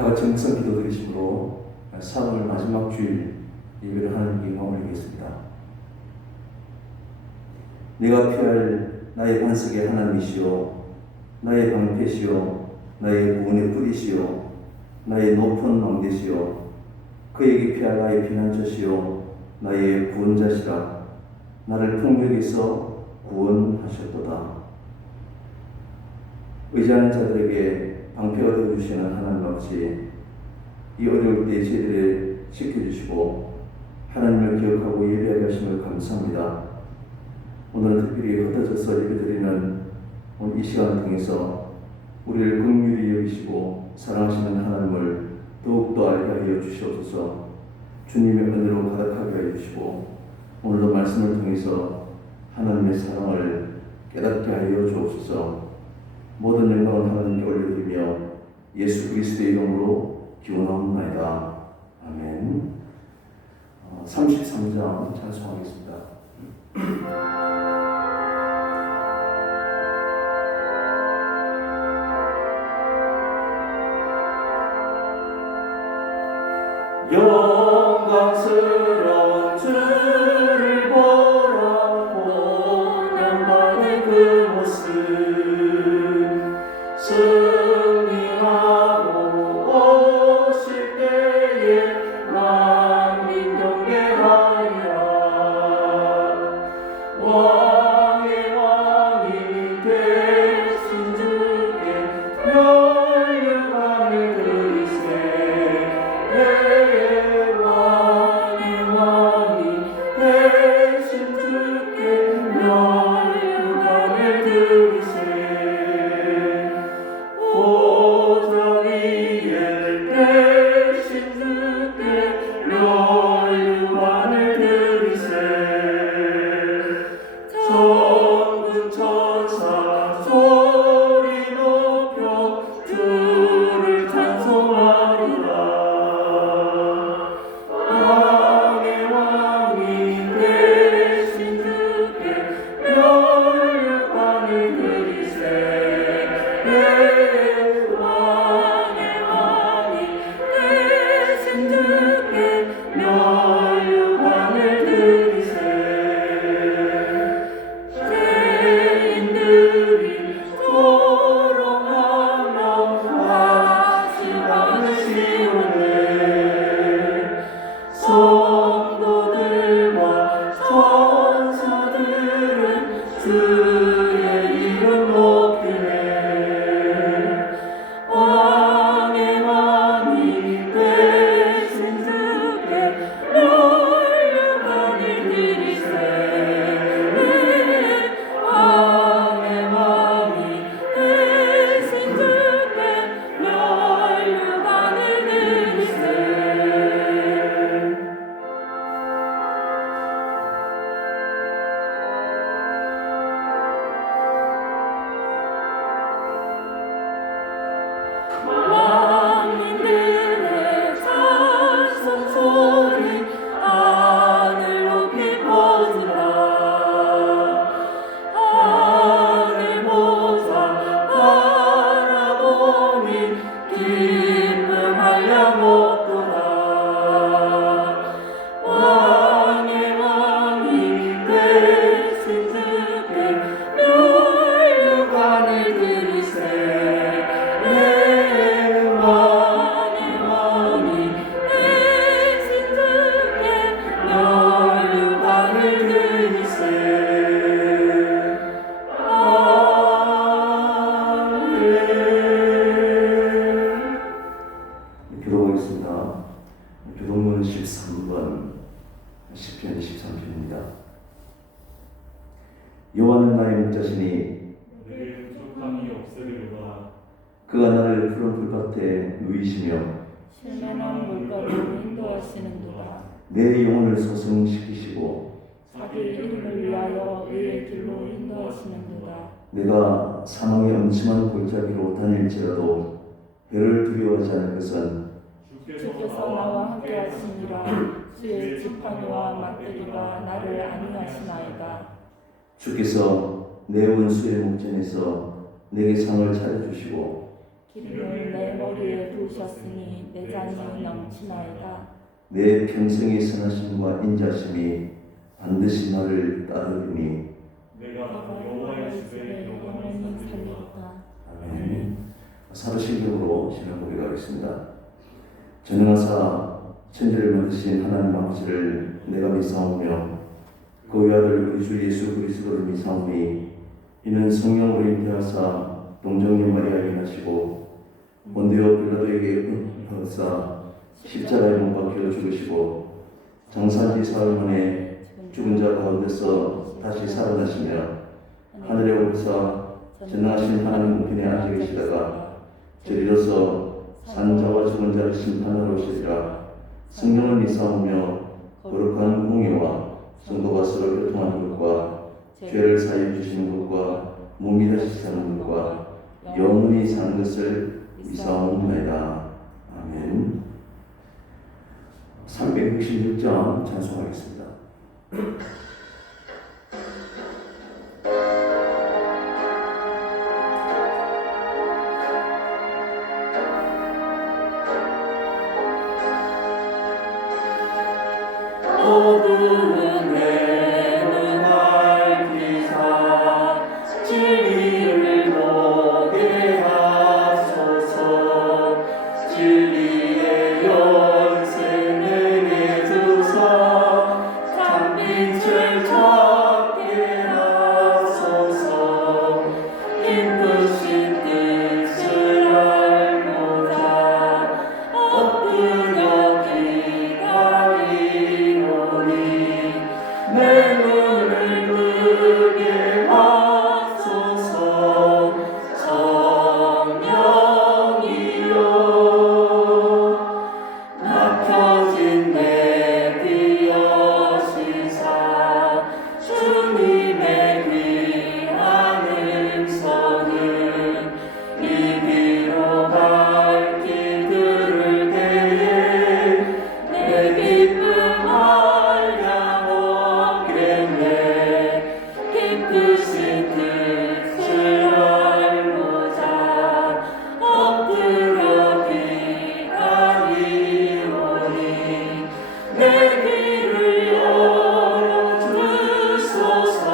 다 같이 묵상 기도 드리심으로 3월 마지막 주일 예배를 하나님께 영광 올리겠습니다. 내가 피할 나의 반석의 하나님이시오, 나의 방패시오, 나의 구원의 뿌리시오, 나의 높은 왕대시오, 그에게 피할 나의 피난처시오, 나의 구원자시라. 나를 풍력에서 구원하셨도다. 의지하는 자들에게 방패가 되어주시는 하나님 아버지, 이 어려울 때 저희들을 지켜주시고 하나님을 기억하고 예배하게 하심을 감사합니다. 오늘은 특별히 흩어져서 예배드리는 오늘 이 시간을 통해서 우리를 긍휼히 여기시고 사랑하시는 하나님을 더욱더 알게 하여 주시옵소서. 주님의 은혜로 가득하게 하여 주시고 오늘도 말씀을 통해서 하나님의 사랑을 깨닫게 하여 주옵소서. 모든 영광은 하나님께 올려드리며 예수 그리스도의 이름으로 기원하옵나이다. 아멘. 33장 찬송하겠습니다. 영광스러운 주를 보라. 고난받는 그 모습 승리하고 오실 때에 만민 경배하리라. 왕의 왕이 되신 주께 멸류관을 드리세. 왕의 왕이 되신 주께 멸류관을 드리세. 보좌 위에 되신 주께 멸류관을 드리세. 천군 천사 소리 높여 주를 찬송하리라. 왕의 왕이 되신 주께 멸류관을 드리세. 왕의 왕이 되신 주께 멸류관을 드리세. 죄인들이 조롱하며 하시방을 씌우네. 성도들과 천사들은 주의 이름 높이네. 왕의 왕이 되신 주께 멸류관을 드리세. 왕의 왕이 되신 주께 멸류관을 드리세. 왕님들의 찬송 소리 하늘 높이 퍼지라. 하늘 보사 바라보니 기쁨하여 먹도다. 왕의 왕이 되신 주께 멸류관을 드리세. 왕의 왕이 되신 주께 멸류관을 드리세. 아멘. 기도하겠습니다. 교동문 13번 시편 13편입니다. 여호와는 나의 목자시니 내게 부족함이 없으리로다. 그가 나를 푸른 풀밭에 누이시며 신명한 물가로 인도하시는도다. 내 영혼을 소생시키시고 자기 이름을 위하여 의의 길로 인도하시는도다. 내가 사망의 엄침한 골짜기로 다닐지라도 배를 두려워하지 않을 것은 주께서 나와 함께 하시니라. 주의 지팡이와 맞들이가 나를 안위하시나이다. 주께서 내 원수의 목전에서 내게 상을 차려주시고 기름을 내 머리에 부으셨으니 내 잔이 넘치나이다. 내 평생의 선하심과 인자심이 반드시 나를 따르리니. 내가 여호와의 집에 영원히 살리리로다. 살리리다. 아멘. 사도신경으로 신앙 고백하겠습니다. 전능하사 천지를 만드신 하나님 아버지를 내가 믿사오며 그 외아들 우리 주 예수 그리스도를 믿사오니 이는 성령으로 잉태하사 동정녀 마리아에게 나시고 본디오 빌라도에게 은사하사 십자가에 못 박혀 죽으시고 장사지 사흘 만에 죽은 자 가운데서 다시 살아나시며 하늘에 오르사 전능하신 하나님 우편에 앉아 계시다가 저리로서 산자와 죽은 자를 심판하러 오시리라. 성령을 믿사오며 거룩한 공의와 성도가 서로 교통하는 것과 죄를 사해 주시는 것과 몸이 다시 사는 것과 영원히 사는 것을 믿사옵나이다. 아멘. 366장 찬송하겠습니다. 어두운 해는 밝히사 진리를 보게 하소서. 진리의 열쇠 내게 주사 참빛을 찾게 하소서. 기쁘신 뜻을 알고자 엎드려 기다리오니 내 눈을 뜨게 하소서. 성령이여 막혀진 내 귀 여시사 주님의 귀한 음성을 이리로 밝히 들을 때에 내 기쁨 알야 오겠네. 기쁘신 뜻을 알고자 엎드려 기다리오니 내 귀를 열어주소서.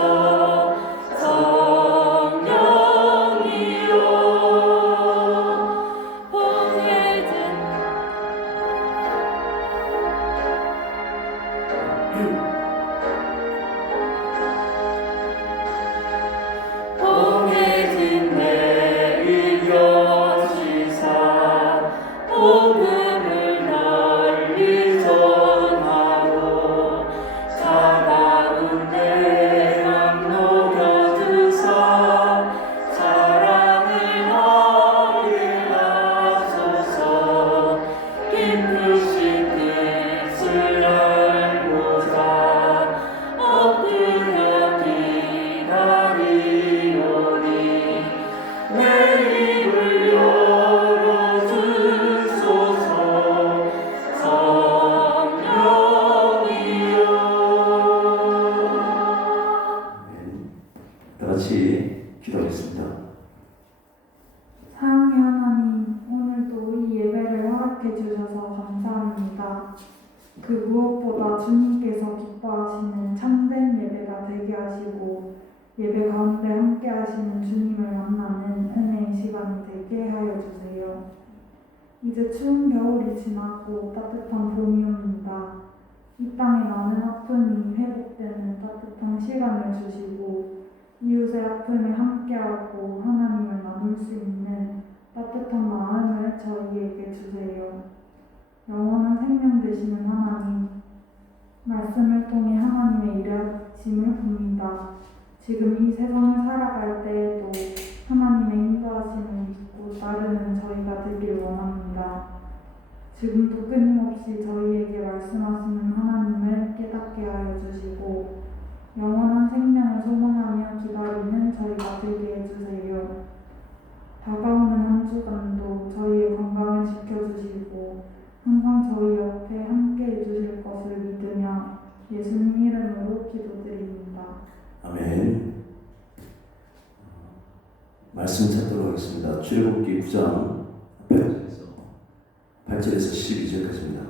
성령이여 봉해진 봉해진 내일 여시사 복음을 널리 전하고 차가운 내맘 녹여주사 사랑을 하게 하소서. 기쁘신 뜻을 알고자 엎드려 기다리오니 내 입을 열어주소서. 성령이여. 다 같이 기도하겠습니다. 사랑의 하나님, 오늘도 이 예배를 허락해 주셔서 감사합니다. 그 무엇보다 주님께서 기뻐하시는 참된 예배가 되게 하시고 예배 가운데 함께 하시는 주님을 만나는 은혜의 시간이 되게 하여 주세요. 이제 추운 겨울이 지나고 따뜻한 봄이 옵니다. 이 땅의 많은 아픔이 회복되는 따뜻한 시간을 주시고 이웃의 아픔에 함께하고 하나님을 나눌 수 있는 따뜻한 마음을 저희에게 주세요. 영원한 생명 되시는 하나님, 말씀을 통해 하나님의 일하심을 봅니다. 지금 이 세상을 살아갈 때에도 하나님의 인도하심을 믿고 따르는 저희가 되길 원합니다. 지금도 끊임없이 저희에게 말씀하시는 하나님을 깨닫게 하여 주시고 영원한 생명을 소망하며 기다리는 저희가 되게 해주세요. 다가오는 한 주간도 저희의 건강을 지켜주시고 항상 저희 옆에 함께 해주실 것을 믿으며 예수님 이름으로 기도드립니다. 아멘. 말씀 찾도록 하겠습니다. 출애굽기 9장 8절에서 8절에서 12절까지입니다.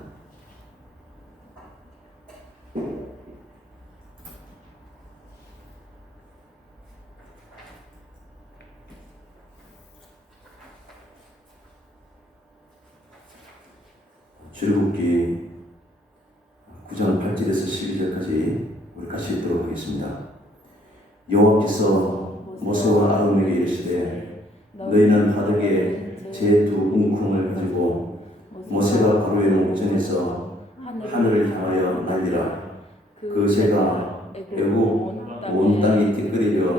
출애굽기 9장 8절에서 12절까지 우리 같이 읽도록 하겠습니다. 여호와께서 모세와 아론에게 이르시되 너희는 바닥에 제 두 웅큼을 가지고 모세가 바로의 목전에서 하늘을 향하여 날리라. 그 새가 애굽 온 땅이 띠끌이려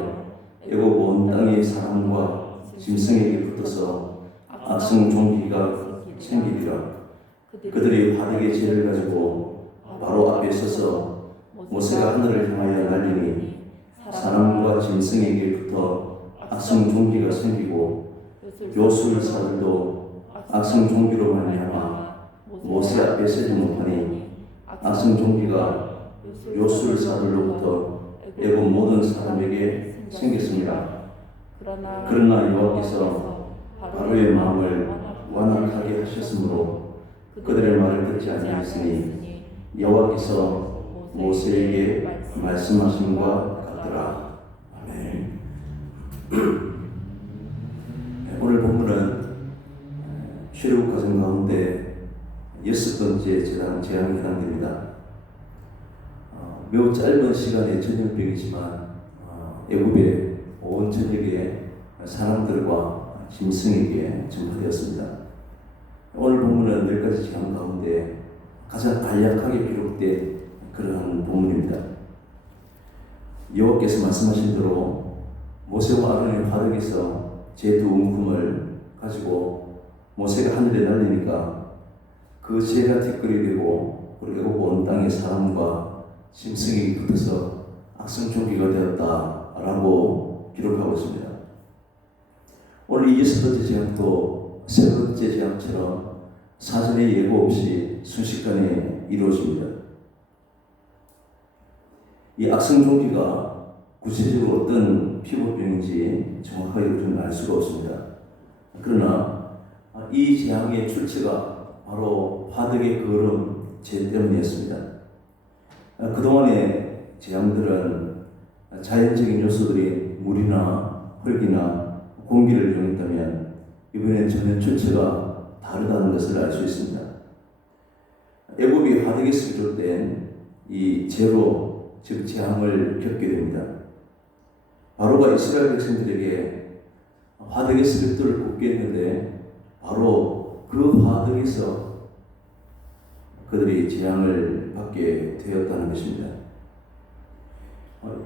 애굽 온 땅의 사람과 짐승에게 붙어서 악성 종기가 생기리라. 그들이 바닥에 재를 가지고 바로 앞에 서서 모세가 하늘을 향하여 날리니 사람과 짐승에게 붙어 악성 종기가 생기고 요술사들도 악성 종기로 말미암아 모세 앞에 서지 못하니 악성 종기가 요술사들로부터 애굽 모든 사람에게 생겼습니다. 그러나 여호와께서 바로의 마음을 완악하게 하셨으므로 그들의 말을 듣지 아니하였으니 여호와께서 모세에게 말씀하심과 같더라. 아멘. 오늘 본문은 출애굽 과정 가운데 6번째 재앙에 해당됩니다. 매우 짧은 시간의 전염병이지만 애굽의 온 전역의 사람들과 짐승에게 전파되었습니다. 오늘 본문은 10가지 재앙 가운데 가장 간략하게 기록된 그러한 본문입니다. 여호와께서 말씀하신 대로 모세와 아론의 화덕에서 제 두 웅큼을 가지고 모세가 하늘에 날리니까 그 재가 뒷걸이 되고 그리고 온 땅의 사람과 짐승에게 붙어서 악성 종기가 되었다라고 기록하고 있습니다. 오늘 이 6번째 재앙도 세 번째 재앙처럼 사전에 예고 없이 순식간에 이루어집니다. 이 악성 종기가 구체적으로 어떤 피부병인지 정확하게 우리는 알 수가 없습니다. 그러나 이 재앙의 출처가 바로 화덕의 거름 재 때문이었습니다. 그동안의 재앙들은 자연적인 요소들이 물이나 흙이나 공기를 이용했다면 이번엔 전혀 출처가 다르다는 것을 알 수 있습니다. 애굽이 화덕에서 비롯된 이 재로 즉 재앙을 겪게 됩니다. 바로가 이스라엘 백성들에게 화덕에서 벽돌을 굽게 했는데 바로 그 화덕에서 그들이 재앙을 받게 되었다는 것입니다.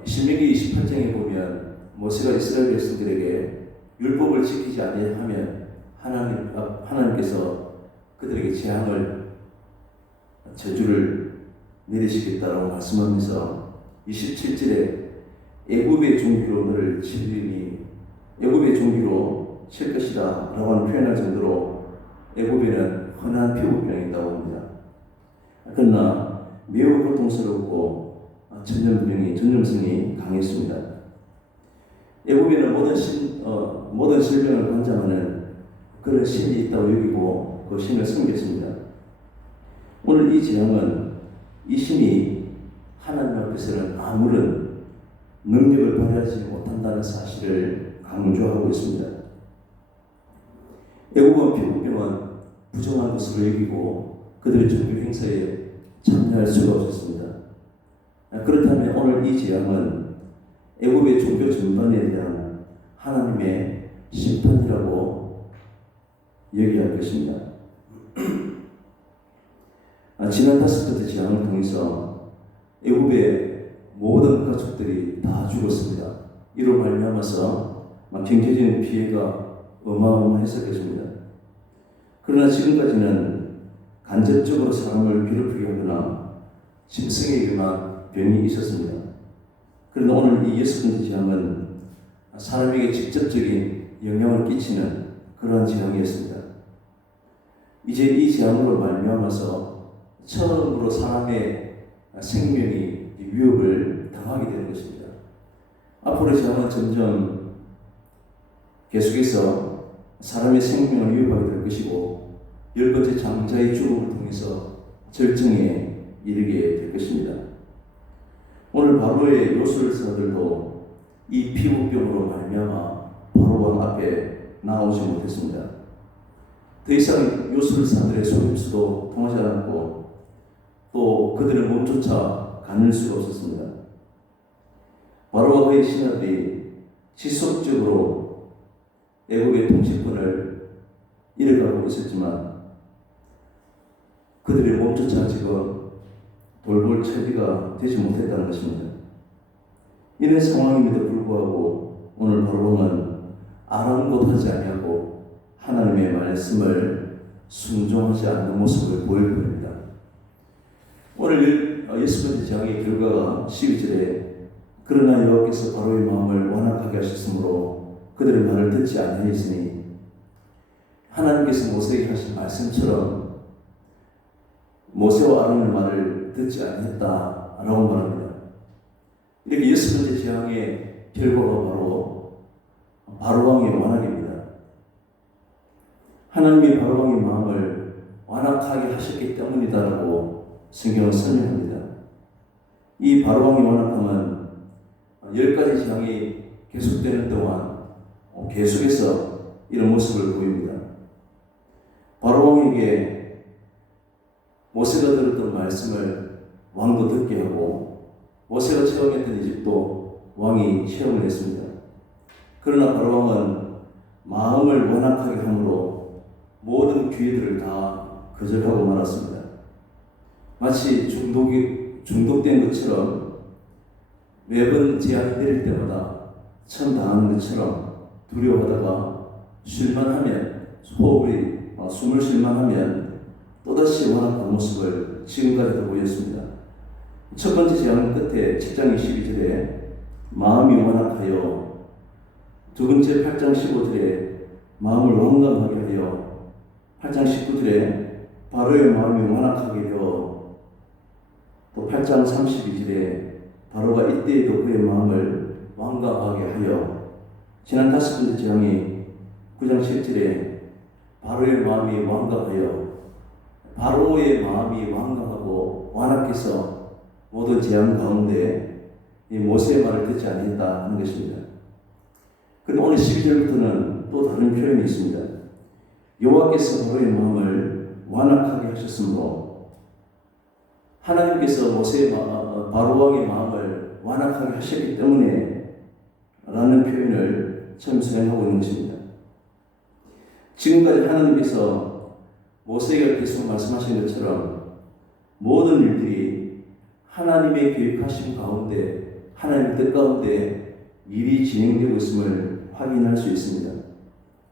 신명기 28장에 보면 모세가 이스라엘 백성들에게 율법을 지키지 아니하면 하나님께서 그들에게 재앙을 저주를 내리시겠다라고 말씀하면서 27절에 애굽의 종기로 너를 치리니 애굽의 종기로 칠 것이다 라고 하는 표현할 정도로 애굽에는 흔한 피부병이 있다고 합니다. 그러나 매우 고통스럽고 전염성이 강했습니다. 애굽에는 모든 질병을 관장하는 그런 신이 있다고 여기고 그 신을 섬겼습니다. 오늘 이 재앙은 이 신이 하나님 앞에서는 아무런 능력을 발휘하지 못한다는 사실을 강조하고 있습니다. 애굽은 피부병은 부정한 것으로 여기고 그들의 종교 행사에 참여할 수가 없었습니다. 그렇다면 오늘 이 재앙은 애굽의 종교 전반에 대한 하나님의 심판이라고 얘기할 것입니다. 지난 5번째 재앙을 통해서 애굽의 모든 가족들이 다 죽었습니다. 이로 말미암아서 경제적인 피해가 어마어마했을 것입니다. 그러나 지금까지는 간접적으로 사람을 괴롭히게 하거나 짐승에게만 병이 있었습니다. 그런데 오늘 이 6번째 재앙은 사람에게 직접적인 영향을 끼치는 그러한 재앙이었습니다. 이제 이 재앙으로 말미암아서 처음으로 사람의 생명이 위협을 당하게 되는 것입니다. 앞으로 재앙은 점점 계속해서 사람의 생명을 위협하게 될 것이고 열 번째 장자의 죽음을 통해서 절정에 이르게 될 것입니다. 오늘 바로의 요술사들도 이 피부병으로 말미암아 바로왕 앞에 나오지 못했습니다. 더 이상 요술사들의 속임수도 통하지 않았고 또 그들의 몸조차 가눌 수가 없었습니다. 바로와 그의 신하들이 지속적으로 애국의 통치권을 이뤄가고 있었지만 그들의 몸조차 지금 돌볼 처리가 되지 못했다는 것입니다. 이런 상황임에도 불구하고 오늘 바로왕은 아랑곳하지 아니하고 하나님의 말씀을 순종하지 않는 모습을 보일 겁니다. 오늘 6번째 장의 결과가 12절에 그러나 여호와께서 바로의 마음을 완악하게 하셨으므로 그들의 말을 듣지 아니하였으니 하나님께서 모세에게 하신 말씀처럼 모세와 아론의 말을 듣지 아니했다라고 말합니다. 이렇게 6번째 재앙의 결과가 바로왕의 완악입니다. 하나님이 바로왕의 마음을 완악하게 하셨기 때문이다라고 성경은 설명합니다. 이 바로왕의 완악함은 10가지 재앙이 계속되는 동안 계속해서 이런 모습을 보입니다. 바로왕에게 모세가 들었던 말씀을 왕도 듣게 하고 모세가 체험했던 이집도 왕이 체험을 했습니다. 그러나 바로왕은 마음을 완악하게 함으로 모든 기회들을 다 거절하고 말았습니다. 마치 중독된 것처럼 매번 재앙이 내릴 때마다 처음 당하는 것처럼 두려워하다가 숨을 쉴만 하면 또다시 완악한 모습을 지금까지도 보였습니다. 첫 번째 재앙 끝에 7장 22절에 마음이 완악하여, 두 번째 8장 15절에 마음을 완강하게 하여, 8장 19절에 바로의 마음이 완악하게 되어, 또 8장 32절에 바로가 이때에도 그의 마음을 완강하게 하여, 지난 5번째 재앙이 9장 10절에 바로의 마음이 완강하여, 바로의 마음이 완강하고 완악해서 모든 재앙 가운데 이 모세의 말을 듣지 아니했다 하는 것입니다. 그런데 오늘 12절부터는 또 다른 표현이 있습니다. 여호와께서 바로의 마음을 완악하게 하셨으므로, 하나님께서 바로왕의 마음을 완악하게 하셨기 때문에 라는 표현을 처음 사용하고 있는 것입니다. 지금까지 하나님께서 모세에게 계속 말씀하신 것처럼 모든 일들이 하나님의 계획하신 가운데, 하나님의 뜻 가운데 일이 진행되고 있음을 확인할 수 있습니다.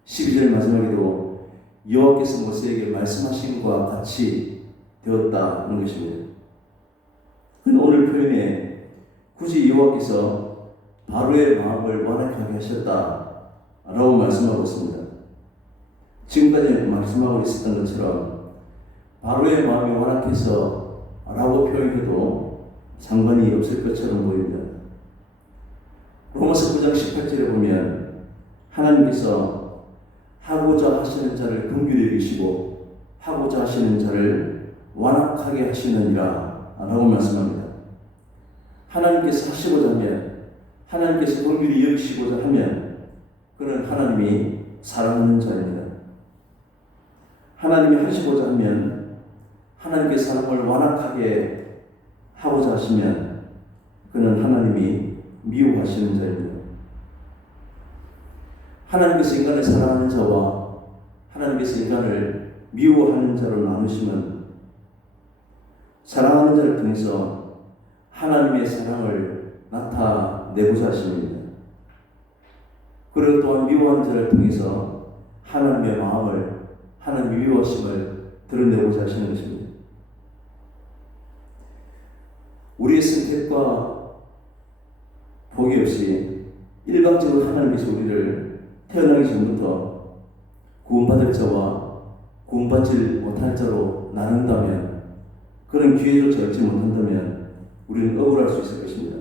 12절 마지막에도 여호와께서 모세에게 말씀하신 것과 같이 되었다는 것입니다. 그런데 오늘 표현에 굳이 여호와께서 바로의 마음을 완악하게 하셨다라고 말씀하고 있습니다. 지금까지 말씀하고 있었던 것처럼 바로의 마음이 완악해서 라고 표현해도 상관이 없을 것처럼 보입니다. 로마서 9장 18절에 보면 하나님께서 하고자 하시는 자를 긍휼히 여기시고 하고자 하시는 자를 완악하게 하시느니라 라고 말씀합니다. 하나님께서 하시고자 하면, 하나님께서 긍휼히 여기시고자 하면 그는 하나님이 사랑하는 자입니다. 하나님이 하시고자 하면, 하나님께 사람을 완악하게 하고자 하시면 그는 하나님이 미워하시는 자입니다. 하나님께서 인간을 사랑하는 자와 하나님께서 인간을 미워하는 자로 나누시면 사랑하는 자를 통해서 하나님의 사랑을 나타내고자 하십니다. 그리고 또한 미워하는 자를 통해서 하나님의 마음을, 하나님의 미워하심을 드러내고자 하시는 것입니다. 우리의 선택과 포기 없이 일방적으로 하나님께서 우리를 태어나기 전부터 구원받을 자와 구원받지 못할 자로 나눈다면, 그런 기회조차 얻지 못한다면 우리는 억울할 수 있을 것입니다.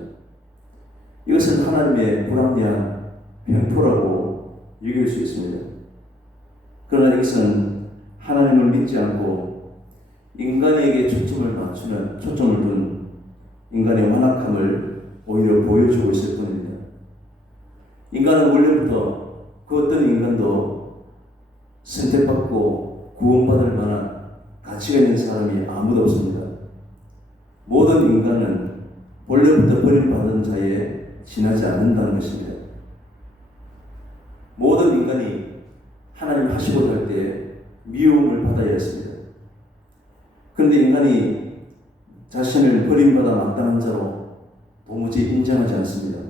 이것은 하나님의 불합리한 횡포라고 여길 수 있습니다. 그러나 이것은 하나님을 믿지 않고 인간에게 초점을 둔 인간의 완악함을 오히려 보여주고 있을 뿐입니다. 인간은 원래부터 그 어떤 인간도 선택받고 구원받을 만한 가치가 있는 사람이 아무도 없습니다. 모든 인간은 원래부터 버림받은 자에 지나지 않는다는 것입니다. 모든 인간이 하나님 하시고자 할 때 미움을 받아야 했습니다. 그런데 인간이 자신을 버림받아 마땅한 자로 도무지 인정하지 않습니다.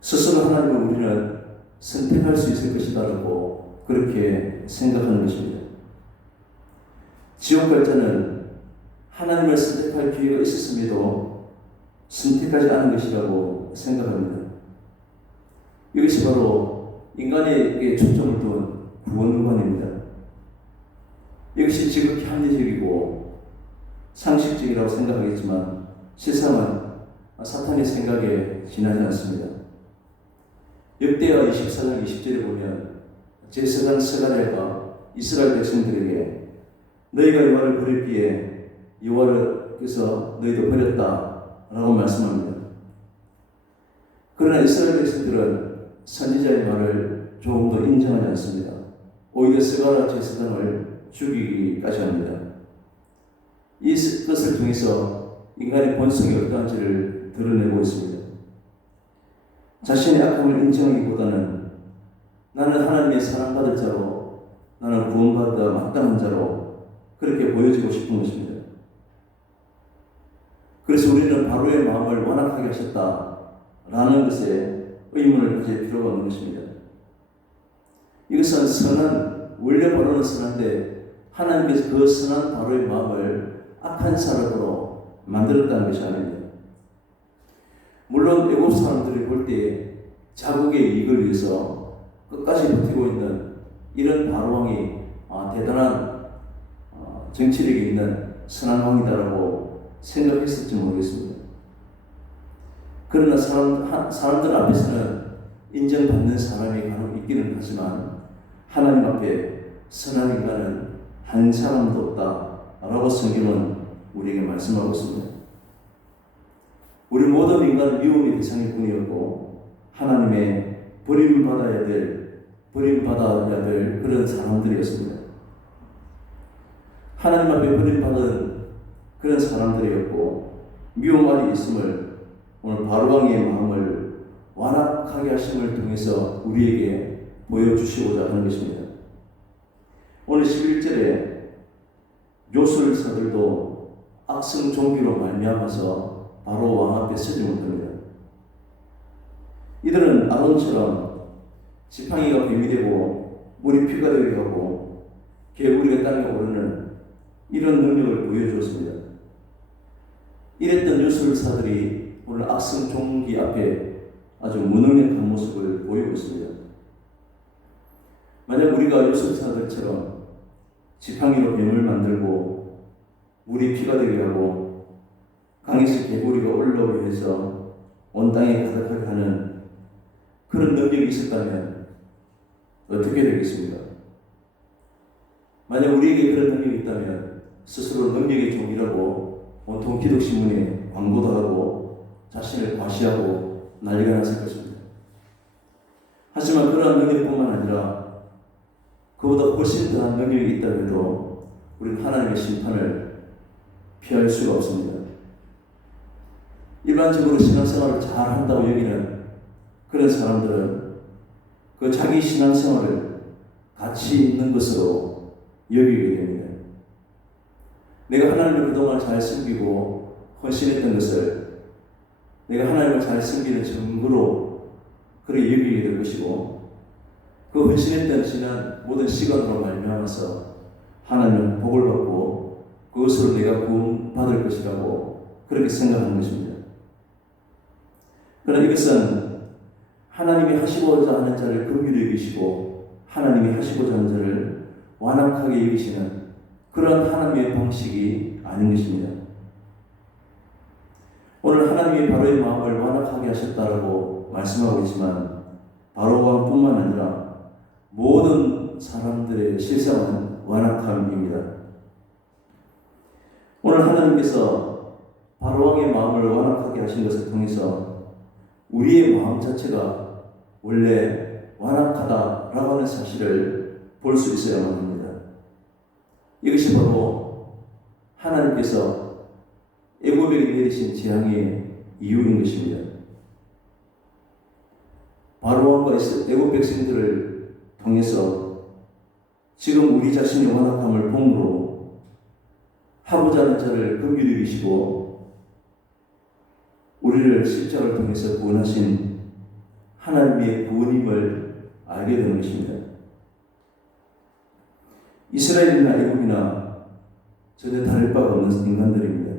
스스로 하나님을 우리는 선택할 수 있을 것이다라고 그렇게 생각하는 것입니다. 지옥 갈 자는 하나님을 선택할 기회가 있었음에도 선택하지 않은 것이라고 생각합니다. 이것이 바로 인간에게 초점을 둔 구원관입니다. 이것이 지극히 합리적이고 상식적이라고 생각하겠지만 세상은 사탄의 생각에 지나지 않습니다. 역대하 24장 20절에 보면 제사장 스가랴가 이스라엘 백성들에게 너희가 여호와를 버렸기에 여호와께서 너희도 버렸다라고 말씀합니다. 그러나 이스라엘 백성들은 선지자의 말을 조금도 인정하지 않습니다. 오히려 스가랴 제사장을 죽이기까지 합니다. 이것을 통해서 인간의 본성이 어떠한지를 드러내고 있습니다. 자신의 악함을 인정하기보다는 나는 하나님의 사랑받을 자로, 나는 구원받아 마땅한 자로 그렇게 보여지고 싶은 것입니다. 그래서 우리는 바로의 마음을 완악하게 하셨다라는 것에 의문을 가질 필요가 없는 것입니다. 이것은 원래 바로는 선한데 하나님께서 그 선한 바로의 마음을 악한 사람으로 만들었다는 것이 아닙니다. 물론 애굽 사람들이 볼 때 자국의 이익을 위해서 끝까지 버티고 있는 이런 바로 왕이 대단한 정치력이 있는 선한 왕이다라고 생각했을지 모르겠습니다. 그러나 사람들 앞에서는 인정받는 사람이 간혹 있기는 하지만 하나님 앞에 선한 인간은 한 사람도 없다라고 성경은 우리에게 말씀하고 있습니다. 우리 모든 인간은 미움의 대상일 뿐이었고 하나님의 버림받아야 될 그런 사람들이었습니다. 하나님 앞에 버림받은 그런 사람들이었고 미움 아래 있음을 오늘 바로왕의 마음을 완악하게 하심을 통해서 우리에게 보여주시고자 하는 것입니다. 오늘 11절에 요술사들도 악성 종기로 말미암아서 바로 왕 앞에 서지 못합니다. 이들은 아론처럼 지팡이가 뱀이 되고 물이 피가 되게 하고 개구리가 땅에 오르는 이런 능력을 보여주었습니다. 이랬던 요술사들이 오늘 악성 종기 앞에 아주 무능력한 모습을 보이고 있습니다. 만약 우리가 요술사들처럼 지팡이로 뱀을 만들고 물이 피가 되게 하고 강에서 개구리가 올라오게 해서 온 땅에 가득하게 하는 그런 능력이 있었다면 어떻게 되겠습니까? 만약 우리에게 그런 능력이 있다면 스스로 능력의 종이라고 온통 기독신문에 광고도 하고 자신을 과시하고 난리가 났을 것입니다. 하지만 그러한 능력뿐만 아니라 그보다 훨씬 더한 능력이 있다 해도 우리는 하나님의 심판을 피할 수가 없습니다. 일반적으로 신앙생활을 잘 한다고 여기는 그런 사람들은 그 자기 신앙생활을 가치 있는 것으로 여기게 됩니다. 내가 하나님을 그동안 잘 섬기고 헌신했던 것을 내가 하나님을 잘 섬기는 증거로 그렇게 여기게 될 것이고 그 헌신했던 지난 모든 시간으로 말미암아서 하나님은 복을 받고 그것으로 내가 구원받을 것이라고 그렇게 생각하는 것입니다. 그러나 이것은 하나님이 하시고자 하는 자를 긍휼히 여기시고 하나님이 하시고자 하는 자를 완악하게 여기시는 그런 하나님의 방식이 아닌 것입니다. 오늘 하나님이 바로의 마음을 완악하게 하셨다라고 말씀하고 있지만 바로 왕뿐만 아니라 모든 사람들의 실상은 완악함입니다. 오늘 하나님께서 바로왕의 마음을 완악하게 하신 것을 통해서 우리의 마음 자체가 원래 완악하다라고 하는 사실을 볼 수 있어야만 합니다. 이것이 바로 하나님께서 애굽에게 내리신 재앙의 이유인 것입니다. 바로왕과 애굽 백성들을 통해서 지금 우리 자신의 완악함을 봄으로 하고자 하는 자를 긍휼히 여기시고 우리를 십자가를 통해서 구원하신 하나님의 구원임을 알게 되는 것입니다. 이스라엘이나 애굽이나 전혀 다를 바가 없는 인간들입니다.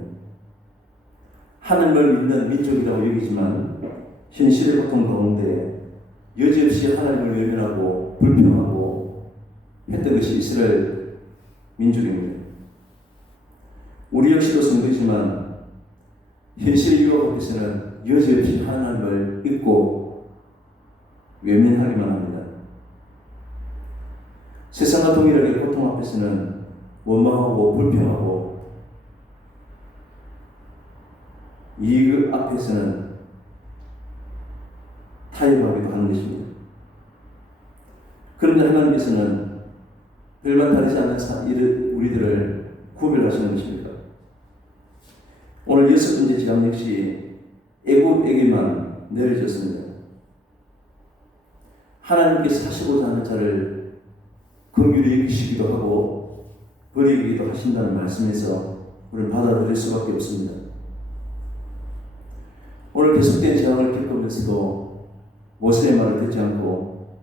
하나님을 믿는 민족이라고 여기지만 현실의 고통 가운데 여지없이 하나님을 외면하고 불평하고 했던 것이 이스라엘 민족입니다. 우리 역시도 성도지만 현실의 유혹 앞에서는 여지없이 하나님을 잊고 외면하기만 합니다. 세상과 동일하게 고통 앞에서는 원망하고 불평하고 이익 앞에서는 타협하기도 하는 것입니다. 그런데 하나님께서는 별반 다르지 않은 우리들을 구별하시는 것입니다. 오늘 6번째 재앙 역시 애굽에게만 내려졌습니다. 하나님께서 하시고자 하는 자를 긍휼히 여기시기도 하고 버리기도 하신다는 말씀에서 우리를 받아들일 수밖에 없습니다. 오늘 계속된 재앙을 겪으면서도 모세의 말을 듣지 않고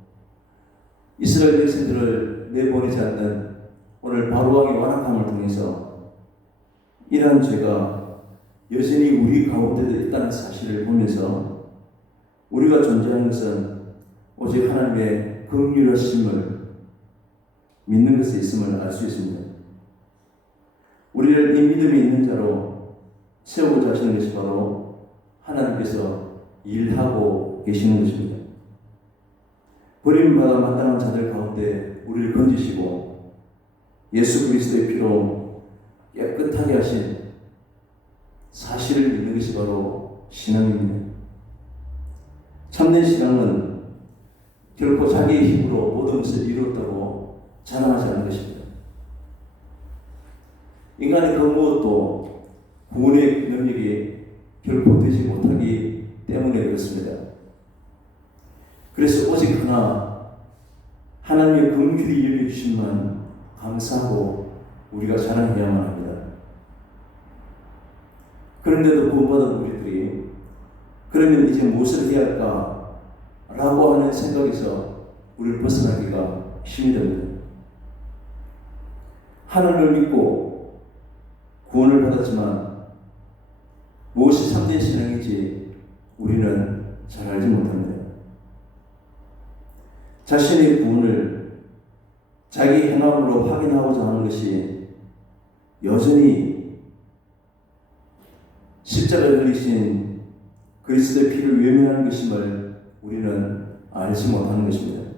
이스라엘 백성들을 내보내지 않는 오늘 바로왕의 완악함을 통해서 이러한 죄가 여전히 우리 가운데도 있다는 사실을 보면서 우리가 존재하는 것은 오직 하나님의 긍휼하심을 믿는 것에 있음을 알 수 있습니다. 우리를 이 믿음이 있는 자로 세우고자 하시는 것이 바로 하나님께서 일하고 계시는 것입니다. 버림받아 마땅한 자들 가운데 우리를 건지시고 예수 그리스도의 피로 깨끗하게 하신 사실을 믿는 것이 바로 신앙입니다. 참된 신앙은 결코 자기의 힘으로 모든 것을 이루었다고 자랑하지 않는 것입니다. 인간의 그 무엇도 구원의 능력이 결코 되지 못하기 때문에 그렇습니다. 그래서 오직 하나 하나님의 긍휼히 여겨주심만 감사하고 우리가 자랑해야만 합니다. 그런데도 구원받은 우리들이 그러면 이제 무엇을 해야 할까? 라고 하는 생각에서 우리를 벗어나기가 힘이 됩니다. 하나님을 믿고 구원을 받았지만 무엇이 참된 신앙인지 우리는 잘 알지 못합니다. 자신의 구원을 자기 행함으로 확인하고자 하는 것이 여전히 십자가를 흘리신 그리스도의 피를 외면하는 것임을 우리는 알지 못하는 것입니다.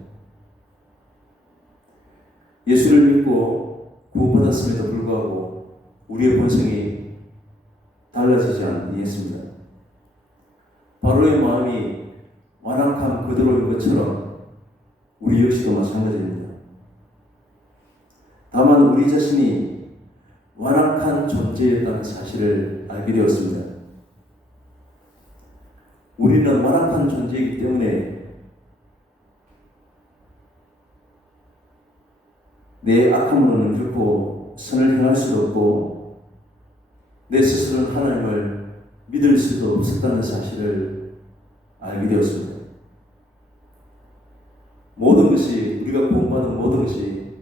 예수를 믿고 구원받았음에도 불구하고 우리의 본성이 달라지지 않겠습니다. 바로의 마음이 완악한 그대로인 것처럼 우리 역시도 마찬가지입니다. 다만 우리 자신이 완악한 존재였다는 사실을 알게 되었습니다. 우리는 완악한 존재이기 때문에 내 악함으로는 결코 선을 행할 수도 없고 내 스스로는 하나님을 믿을 수도 없었다는 사실을 알게 되었습니다. 모든 것이 우리가 구원받은 모든 것이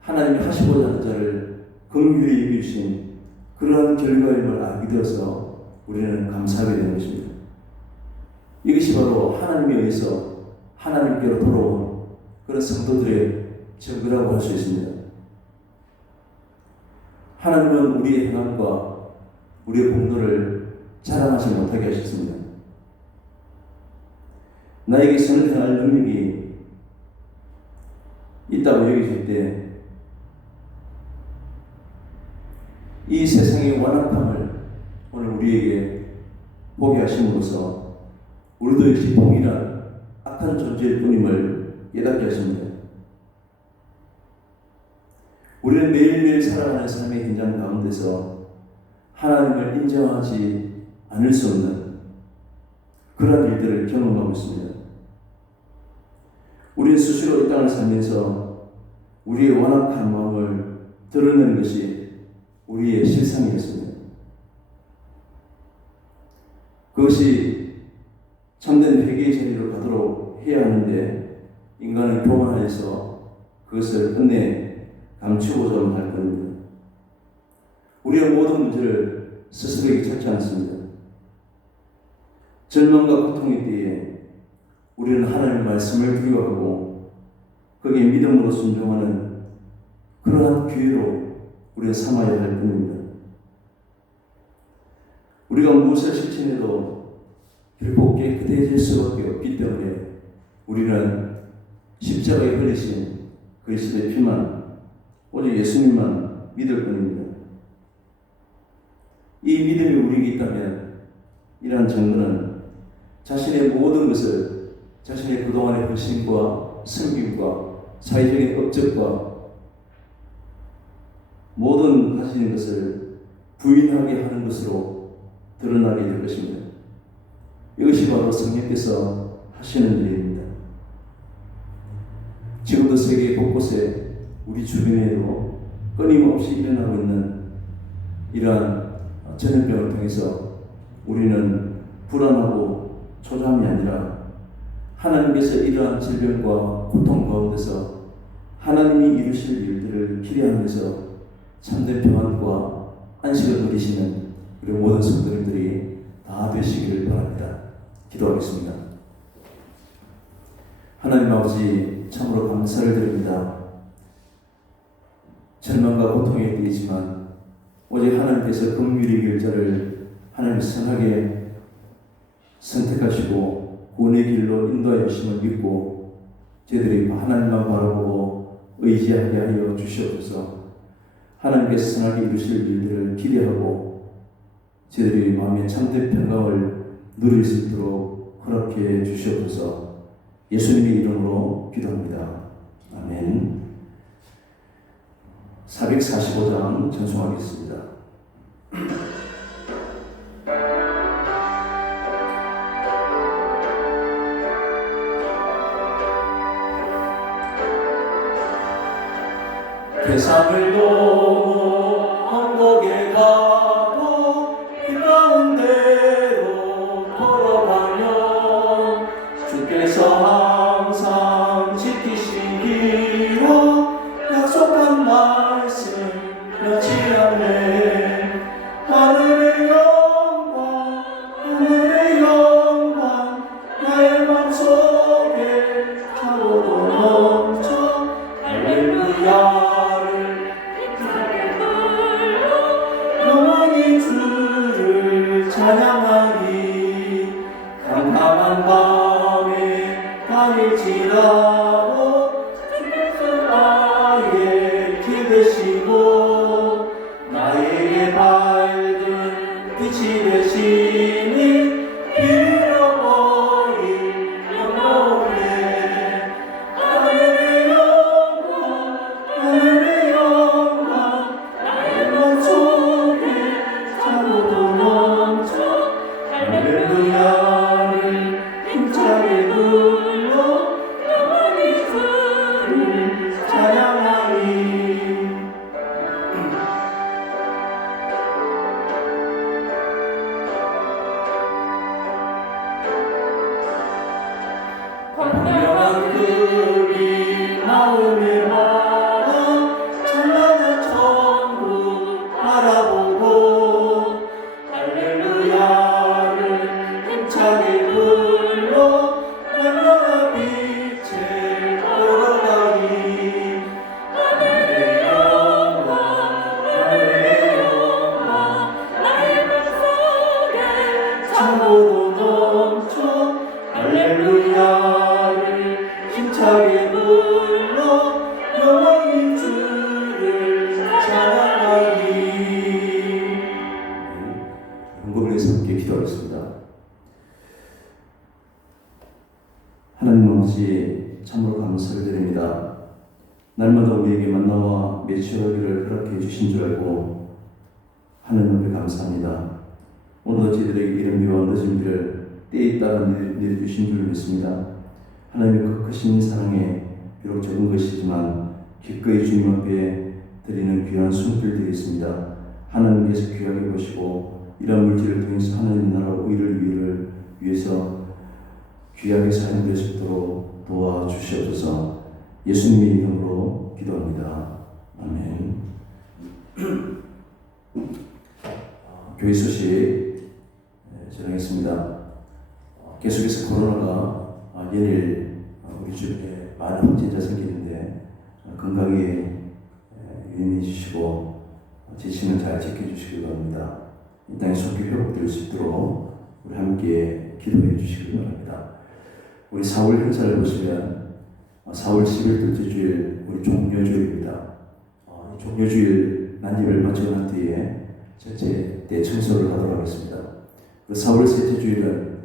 하나님이 하시고자 하는 자를 긍휼히 여기신 그러한 결과임을 알게 되어서 우리는 감사하게 되는 것입니다. 이것이 바로 하나님에 의해서 하나님께로 돌아온 그런 성도들의 증거라고 할 수 있습니다. 하나님은 우리의 행함과 우리의 공로를 자랑하지 못하게 하셨습니다. 나에게 선을 행할 능력이 있다고 여겨질 때 이 세상의 완악함을 오늘 우리에게 보게 하심으로써 우리도 역시 동일한 악한 존재일 뿐임을 깨닫게 하십니다. 우리는 매일매일 살아가는 삶의 현장 가운데서 하나님을 인정하지 않을 수 없는 그런 일들을 경험하고 있습니다. 우리는 스스로 이 땅을 살면서 우리의 완악한 마음을 드러내는 것이 우리의 실상이었습니다. 그것이 참된 회개의 자리로 가도록 해야 하는데 인간은 교만하여서 그것을 끝내 감추고자 할 겁니다. 우리의 모든 문제를 스스로에게 찾지 않습니다. 절망과 고통의 때에 우리는 하나님의 말씀을 두려워하고 거기에 믿음으로 순종하는 그러한 기회로 우리가 삼아야 할 뿐입니다. 우리가 무엇을 실천해도 결국 깨끗해질 수밖에 없기 때문에 우리는 십자가에 흘리신 그리스도의 피만, 오직 예수님만 믿을 뿐입니다. 이 믿음이 우리에게 있다면 이러한 정부는 자신의 모든 것을 자신의 그동안의 헌신과 섬김과 사회적인 업적과 모든 가진 것을 부인하게 하는 것으로 드러나게 될 것입니다. 이것이 바로 성령께서 하시는 일입니다. 지금도 세계 곳곳에 우리 주변에도 끊임없이 일어나고 있는 이러한 전염병을 통해서 우리는 불안하고 초조함이 아니라 하나님께서 이러한 질병과 고통 가운데서 하나님이 이루실 일들을 기대하면서 참된 평안과 안식을 누리시는 우리 모든 성도님들이 다 되시기를 바랍니다. 기도하겠습니다. 하나님 아버지, 참으로 감사를 드립니다. 절망과 고통에 뛰지만 오직 하나님께서 긍휼히 결자를 하나님 선하게 선택하시고 구원의 길로 인도하여 주심을 믿고 저희들이 하나님만 바라보고 의지하게 하여 주시옵소서. 하나님께서 선하게 이루실 일들을 기대하고 저희들이 마음의 참된 평강을 누릴 수 있도록 허락해 주시옵소서. 예수님의 이름으로 기도합니다. 아멘. 445장 전송하겠습니다. 세상을 넘어 한국에 가도 이 가운데로 걸어가면 주께서 항상 지키시기로 약속한 말씀 변치 않네. 하늘의 영광 하늘의 영광 나의 맘속에 차고도 넘쳐 할렐루야. 찬양하니 캄캄한 밤에 밤일지라도 주께서 나의 길 되시고 나에게 밝은 빛이 되시니 잃어버릴 영혼에 하늘의 영광 하늘의 영광 나의 맘속에 차고도 넘쳐 할렐루야를 힘차게 불러 영원히 주를 찬양하리. 아버지 참으로 감사를 드립니다. 날마다 우리에게 만나와 매출하기를 허락해 주신 줄 알고 하나님 앞에 감사합니다. 오늘도 저희들에게 이른비와 늦은 비를 때에 따라 내려주신 줄 믿습니다. 하나님의 그 크신 사랑에 비록 적은 것이지만 기꺼이 주님 앞에 드리는 귀한 손길 되겠습니다. 하나님께서 귀하게 보시고 이러한 물질을 통해서 하나님 나라 의를 위해서 귀하게 사용될 수 있도록 도와주시옵소서. 예수님의 이름으로 기도합니다. 아멘. 교회 소식 전하겠습니다. 계속해서 코로나가 연일 우리 주변에 많은 확진자 생기는데 건강에 유의해 주시고 지침을 잘 지켜주시기 바랍니다. 이 땅에 속히 회복될 수 있도록 우리 함께 기도해 주시기 바랍니다. 우리 4월 행사를 보시면 4월 10일 둘째 주일 우리 종료주일입니다. 종료주일 난입을 마치고 난 뒤에 전체 대청소를 하도록 하겠습니다. 그 4월 셋째 주일은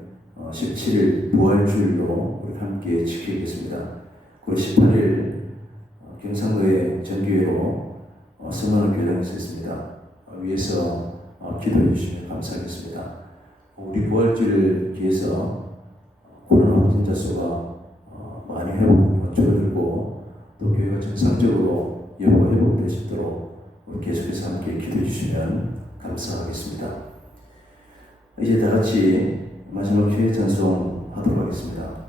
17일 부활주일로 우리 함께 지키겠습니다. 그리고 18일 경상도의 전교회로 선언을 교단에서 했습니다. 위에서 기도해 주시면 감사하겠습니다. 우리 부활주일을 기해서 코로나 확진자 수가 많이 줄어들고 또 교회가 정상적으로 영과 회복될 수 있도록 우리 계속해서 함께 기도해 주시면 감사하겠습니다. 이제 다 같이 마지막 교회 찬송 하도록 하겠습니다.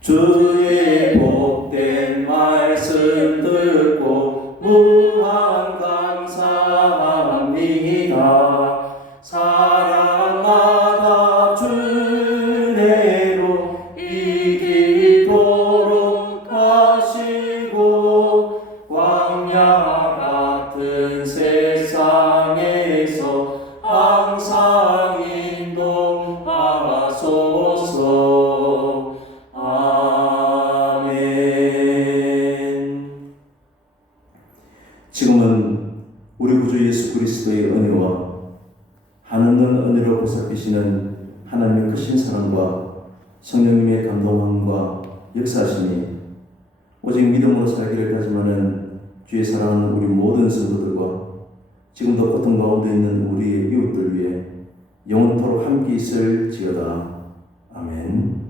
주의 복된 말씀 듣고 무한 감사합니다. 사랑하다 주내로 이기도록 하시고 광야 같은 세상에서 항상 인도하소서. 아멘. 지금은 우리 구주 예수 그리스도의 은혜와 하늘은 은혜로 보살피시는 하나님의 크신 사랑과 성령님의 감동함과 역사하심이 오직 믿음으로 살기를 다짐하는 주의 사랑하는 우리 모든 성도들과 지금도 고통 가운데 있는 우리의 이웃들 위해 영원토록 함께 있을지어다. 아멘.